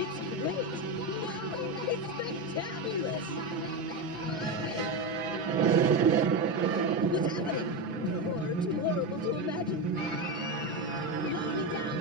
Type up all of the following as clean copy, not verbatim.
It's great! Wow! It's spectacular! What's happening? Too horrible to imagine. Hold me down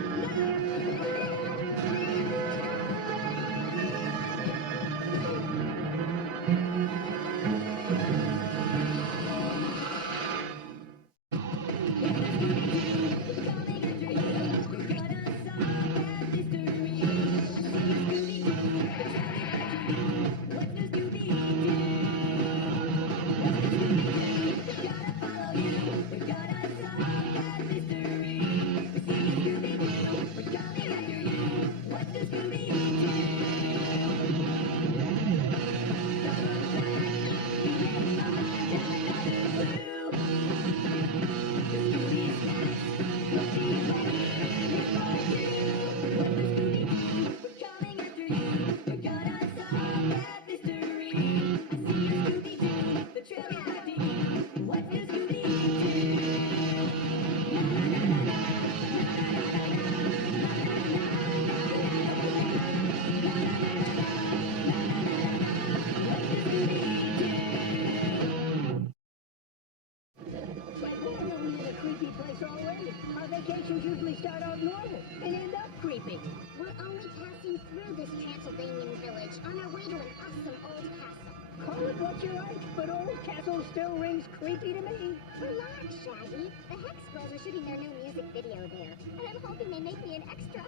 vacations usually start out normal and end up creepy. We're only passing through this Transylvanian village on our way to an awesome old castle. Call it what you like, but old castle still rings creepy to me. Relax, Shaggy. The Hex Girls are shooting their new music video there, and I'm hoping they make me an extra.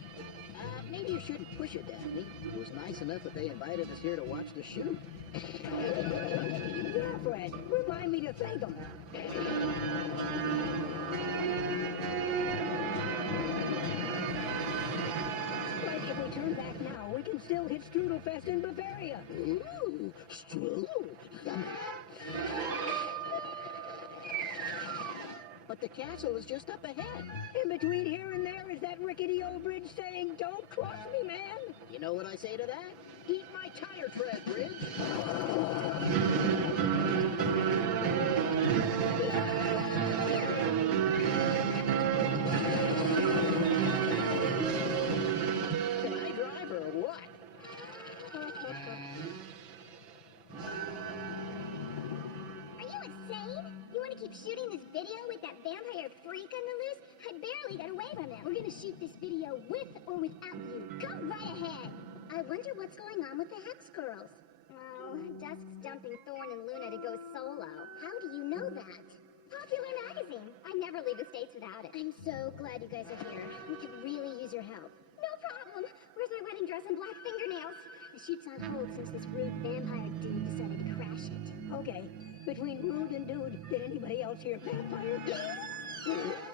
Maybe you shouldn't push it, Daphne. It was nice enough that they invited us here to watch the shoot. Yeah, Fred. Remind me to thank them. Like if we turn back now, we can still hit Strudelfest in Bavaria. Ooh, strudel. Yummy. But the castle is just up ahead. In between here and there is that rickety old bridge saying, "Don't cross me, man." You know what I say to that? Eat my tire tread, bridge. Can I drive or what? Are you insane? You want to keep shooting this video with that vampire freak on the loose? I barely got away from him. We're going to shoot this video with or without you. Go right ahead. I wonder what's going on with the Hex Girls. Oh, Dusk's dumping Thorn and Luna to go solo. How do you know that? Popular magazine. I never leave the States without it. I'm so glad you guys are here. We could really use your help. No problem. Where's my wedding dress and black fingernails? The shoot's on hold since this rude vampire dude decided to crash it. Okay. Between Rude and Dude, did anybody else hear vampire?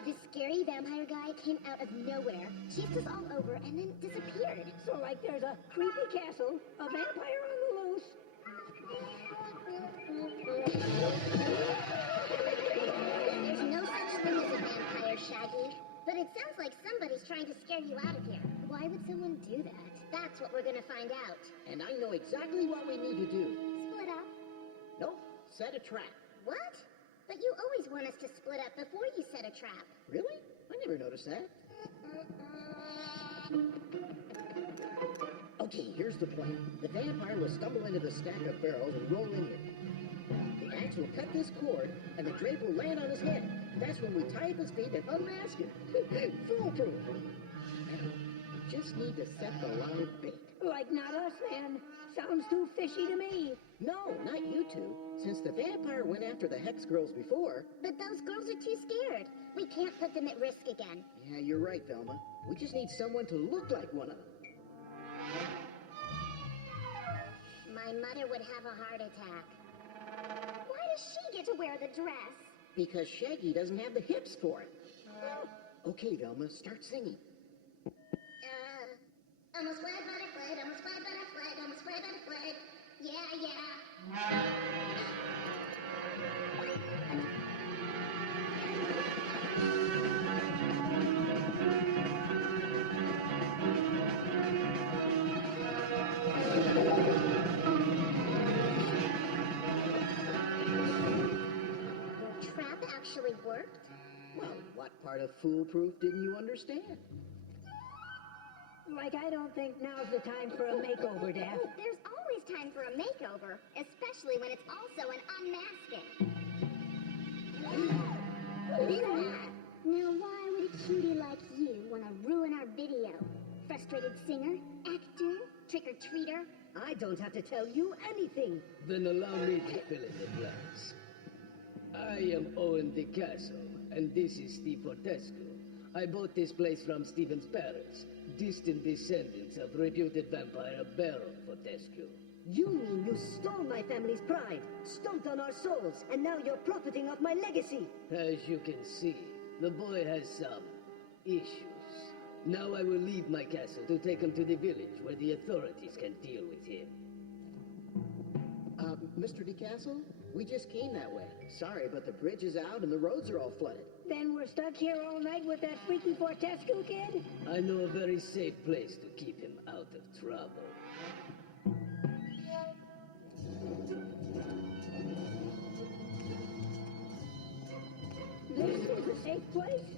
This scary vampire guy came out of nowhere, chased us all over, and then disappeared. So like there's a creepy castle, a vampire on the loose. There's no such thing as a vampire, Shaggy. But it sounds like somebody's trying to scare you out of here. Why would someone do that? That's what we're gonna find out. And I know exactly what we need to do. Split up? Nope, set a trap. What? But you always want us to split up before you set a trap. Really? I never noticed that. Okay, here's the plan. The vampire will stumble into the stack of barrels and roll in here. The axe will cut this cord, and the drape will land on his head. That's when we tie up his feet and unmask him. Foolproof. Now, we just need to set the live bait. Like not us, man. Sounds too fishy to me. No, not you two. Since the vampire went after the Hex Girls before... But those girls are too scared. We can't put them at risk again. Yeah, you're right, Velma. We just need someone to look like one of them. My mother would have a heart attack. Why does she get to wear the dress? Because Shaggy doesn't have the hips for it. Okay, Velma, start singing. Almost fled, but I fled, almost fled, but I fled, almost fled, but I fled. Yeah, yeah. The trap actually worked? Well, what part of foolproof didn't you understand? Like, I don't think now's the time for a makeover, Daph. There's always time for a makeover, especially when it's also an unmasking. Now why would a cutie like you want to ruin our video? Frustrated singer? Actor? Trick-or-treater? I don't have to tell you anything. Then allow me to fill in the blanks. I am Owen DeCasso, and this is Steve Fortescue. I bought this place from Stephen's parents, distant descendants of reputed vampire Baron Fortescue. You mean you stole my family's pride, stomped on our souls, and now you're profiting off my legacy? As you can see, the boy has some issues. Now I will leave my castle to take him to the village where the authorities can deal with him. Mr. DeCastle? We just came that way. Sorry, but the bridge is out and the roads are all flooded. Then we're stuck here all night with that freaky Fortescue kid? I know a very safe place to keep him out of trouble. This is a safe place?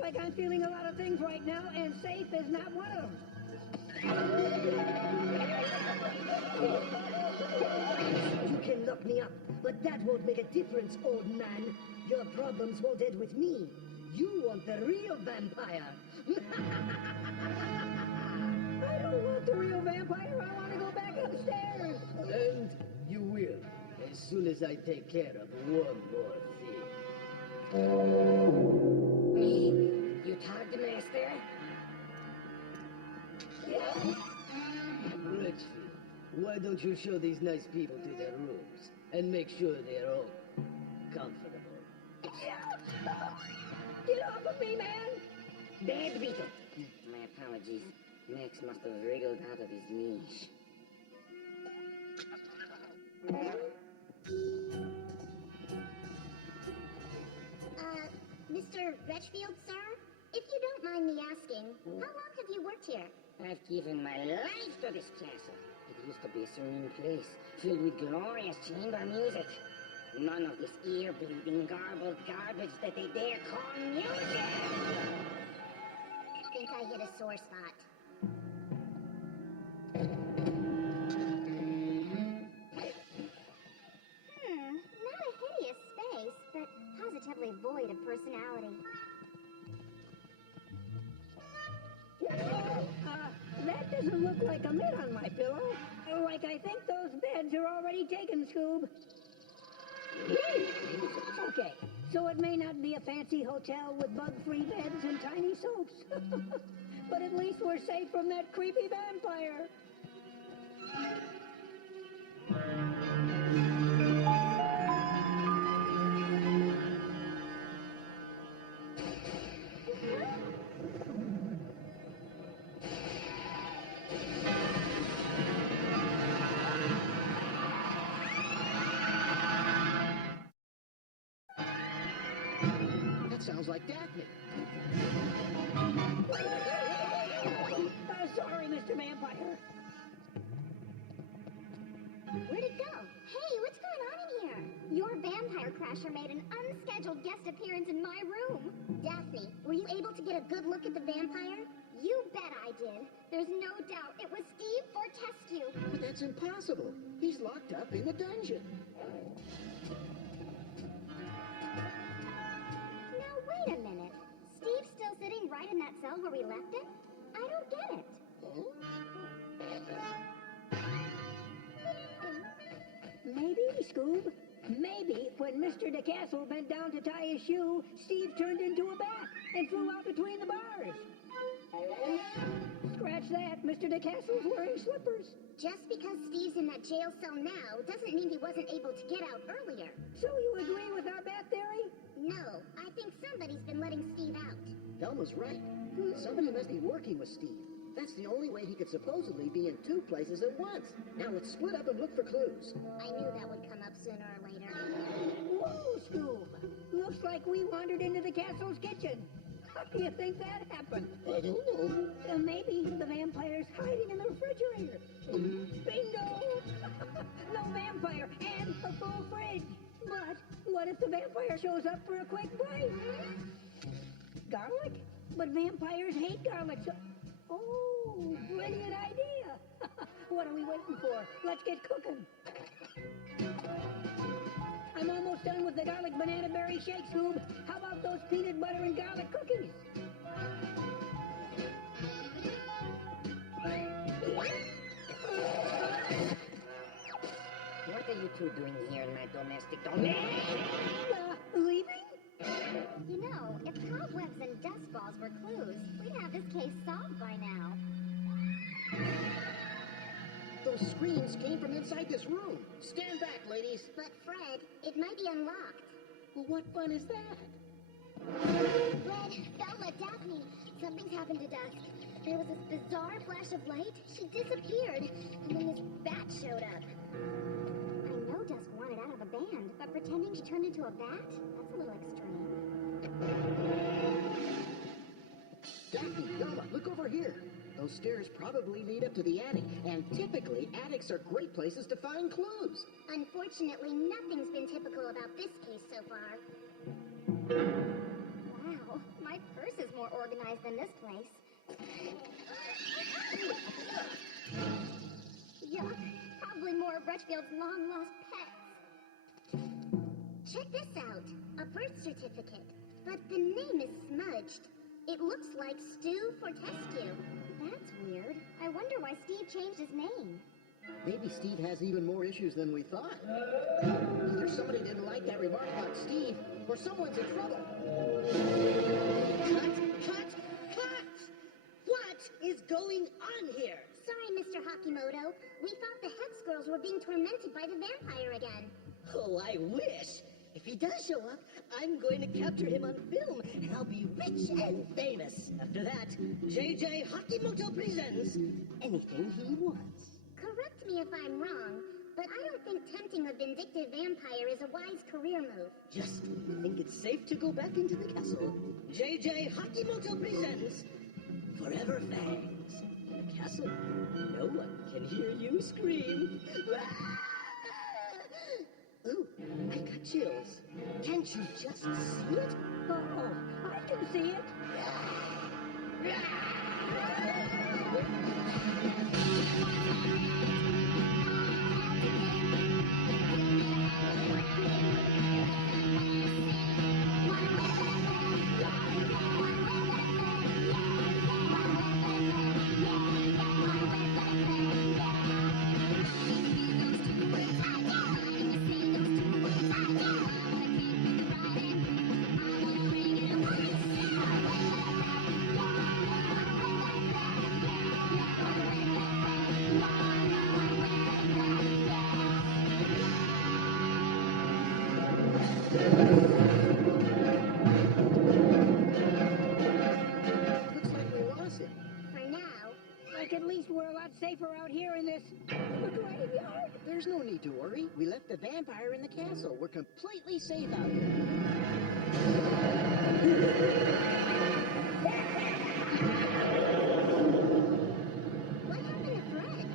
Like I'm feeling a lot of things right now, and safe is not one of them. You can lock me up, but that won't make a difference, old man. Your problems won't end with me. You want the real vampire. I don't want the real vampire. I want to go back upstairs. And you will, as soon as I take care of one more thing. You talk to master? Richfield, why don't you show these nice people to their rooms and make sure they're all comfortable? Get off of me, man! Bad beetle. My apologies. Max must have wriggled out of his niche. Mr. Retchfield, sir? If you don't mind me asking, how long have you worked here? I've given my life to this castle. It used to be a serene place, filled with glorious chamber music. None of this ear-bleeding, garbled garbage that they dare call music! I think I hit a sore spot. Not a hideous space, but positively void of personality. That doesn't look like a mitt on my pillow. Like I think those beds are already taken, Scoob. Okay, so it may not be a fancy hotel with bug-free beds and tiny soaps. But at least we're safe from that creepy vampire. Sounds like Daphne. Sorry, Mr. Vampire. Where'd it go? Hey, what's going on in here? Your vampire crasher made an unscheduled guest appearance in my room. Daphne, were you able to get a good look at the vampire? You bet I did. There's no doubt it was Steve Fortescue. But that's impossible. He's locked up in the dungeon. Now, wait a minute. Steve's still sitting right in that cell where we left him? I don't get it. Maybe, Scoob. Maybe when Mr. DeCastle bent down to tie his shoe, Steve turned into a bat and flew out between the bars. Scratch that, Mr. DeCastle's wearing slippers. Just because Steve's in that jail cell now doesn't mean he wasn't able to get out earlier. So you agree with our bat theory? No, I think somebody's been letting Steve out. Velma's right. Somebody must be working with Steve. That's the only way he could supposedly be in two places at once. Now let's split up and look for clues. I knew that would come up sooner or later. Whoa, Scoob. Looks like we wandered into the castle's kitchen. How do you think that happened? I don't know. Maybe the vampire's hiding in the refrigerator. Bingo! No vampire and a full fridge. But what if the vampire shows up for a quick bite? Garlic? But vampires hate garlic, so... Oh, What are we waiting for? Let's get cooking. I'm almost done with the garlic banana berry shake, Scoob. How about those peanut butter and garlic cookies? What are you two doing here in my domestic domain? Leaving? You know, if cobwebs and dust balls were clues, we'd have this case solved by now. Those screams came from inside this room. Stand back, ladies. But Fred, it might be unlocked. Well, what fun is that? Fred, Thelma, Daphne, something's happened to Dusk. There was this bizarre flash of light, she disappeared, and then this bat showed up. I know Dusk wanted out of a band, but pretending she turned into a bat? That's a little extreme. Daphne, Thelma, look over here. Those stairs probably lead up to the attic, and typically attics are great places to find clues. Unfortunately, nothing's been typical about this case so far. Wow, my purse is more organized than this place. Yuck, probably more of Rutchfield's long-lost pets. Check this out, a birth certificate. But the name is smudged. It looks like Stu Fortescue. That's weird. I wonder why Steve changed his name. Maybe Steve has even more issues than we thought. Either somebody didn't like that remark about Steve, or someone's in trouble. Cut! What is going on here? Sorry, Mr. Hakimoto. We thought the Hex girls were being tormented by the vampire again. Oh, I wish. If he does show up, I'm going to capture him on film, and I'll be rich and famous. After that, JJ Hakimoto presents anything he wants. Correct me if I'm wrong, but I don't think tempting a vindictive vampire is a wise career move. Just when you think it's safe to go back into the castle, JJ Hakimoto presents Forever Fangs. In the castle, no one can hear you scream. Ooh, I've got chills. Can't you just see it? Oh, I can see it. Looks like we lost him. For now, Like at least we're a lot safer out here in this graveyard. There's no need to worry. We left the vampire in the castle. We're completely safe out here. what happened to Fred?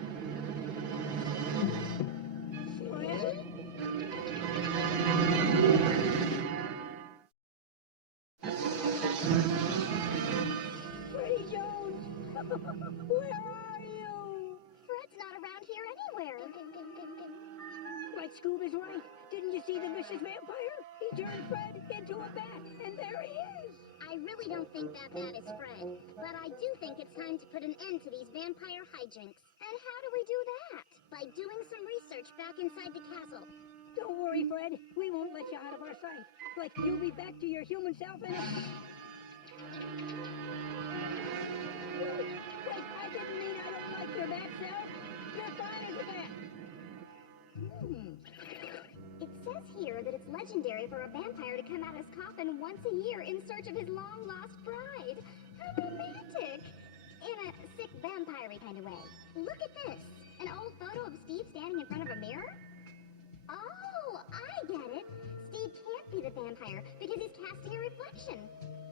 Freddie Jones, where are you? Fred's not around here anywhere. Like Scoob is right. Didn't you see the vicious vampire? He turned Fred into a bat, and there he is. I really don't think that bat is Fred, but I do think it's time to put an end to these vampire hijinks. And how do we do that? By doing some research back inside the castle. Don't worry, Fred. We won't let you out of our sight. Like you'll be back to your human self in a... Wait, I didn't mean I don't like your bat self. You're fine as a bat. It says here that it's legendary for a vampire to come out of his coffin once a year in search of his long-lost bride. How romantic! In a sick vampire-y kind of way. Look at this. An old photo of Steve standing in front of a mirror? Oh, I get it. Steve can't be the vampire because he's casting a reflection.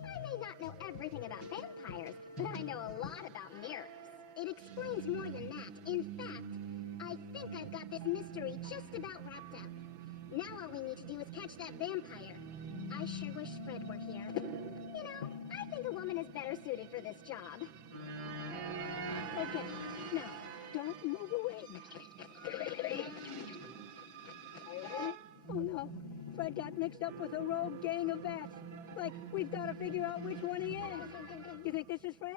I may not know everything about vampires, but I know a lot about mirrors. It explains more than that. In fact, I think I've got this mystery just about wrapped up. Now all we need to do is catch that vampire. I sure wish Fred were here. You know, I think a woman is better suited for this job. Okay, now, Don't move away. Oh no, Fred got mixed up with a rogue gang of bats. Like, we've got to figure out which one he is. You think this is Fred?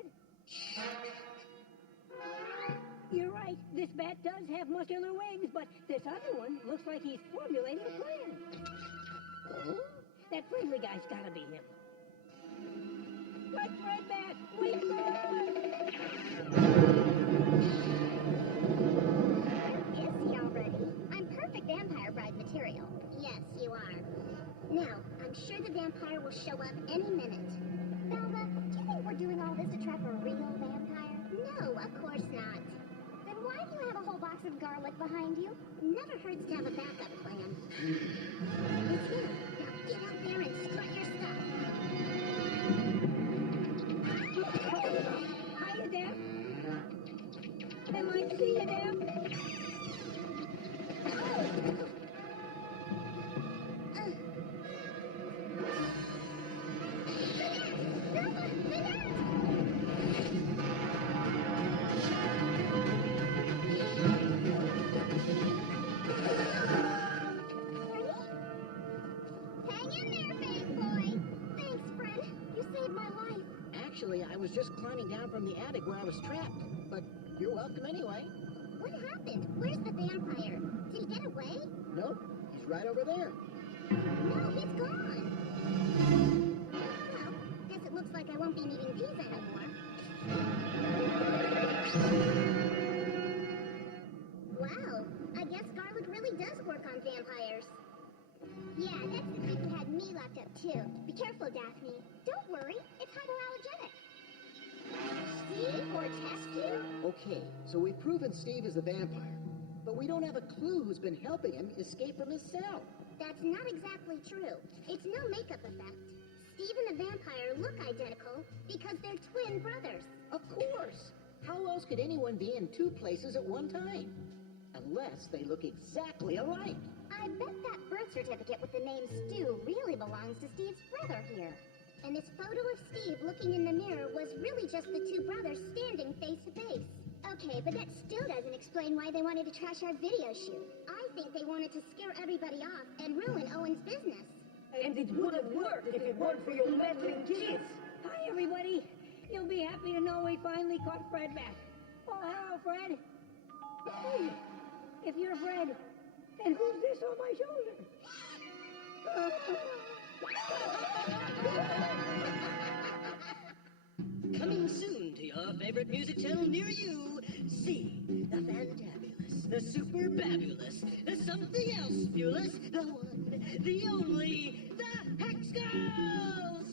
You're right, this bat does have muscular wings, but this other one looks like he's formulating a plan. Huh? That friendly guy's gotta be him. Cut Fred Bat! Wait for us! Is he already? I'm perfect vampire bride material. Yes, you are. Now, I'm sure the vampire will show up any minute. Velva, do you think we're doing all this to trap a real vampire? No, of course not. Then why do you have a whole box of garlic behind you? Never hurts to have a backup plan. It's him. Now get out there and strut your stuff. Hiya, Dad. I might see you, Dad. Actually, I was just climbing down from the attic where I was trapped. But you're welcome anyway. What happened? Where's the vampire? Did he get away? Nope, he's right over there. No, he's gone. Well, guess it looks like I won't be needing these anymore. Wow, I guess garlic really does work on vampires. Yeah, that's the kind that had me locked up too. Be careful, Daphne. Don't worry, it's hypoallergenic. Steve or test you? Okay, so we've proven Steve is the vampire. But we don't have a clue who's been helping him escape from his cell. That's not exactly true. It's no makeup effect. Steve and the vampire look identical because they're twin brothers. Of course! How else could anyone be in two places at one time? Unless they look exactly alike. I bet that birth certificate with the name Stu really belongs to Steve's brother here. And this photo of Steve looking in the mirror was really just the two brothers standing face to face. Okay, but that still doesn't explain why they wanted to trash our video shoot. I think they wanted to scare everybody off and ruin Owen's business. And it would have worked if it weren't for your meddling kids. Hi, everybody. You'll be happy to know we finally caught Fred back. Oh, hello, Fred. Hey, if you're Fred, then who's this on my shoulder? Coming soon to your favorite music channel near you. See, the fantabulous, the super babulous, the something else fabulous, the one, the only, the Hex Girls!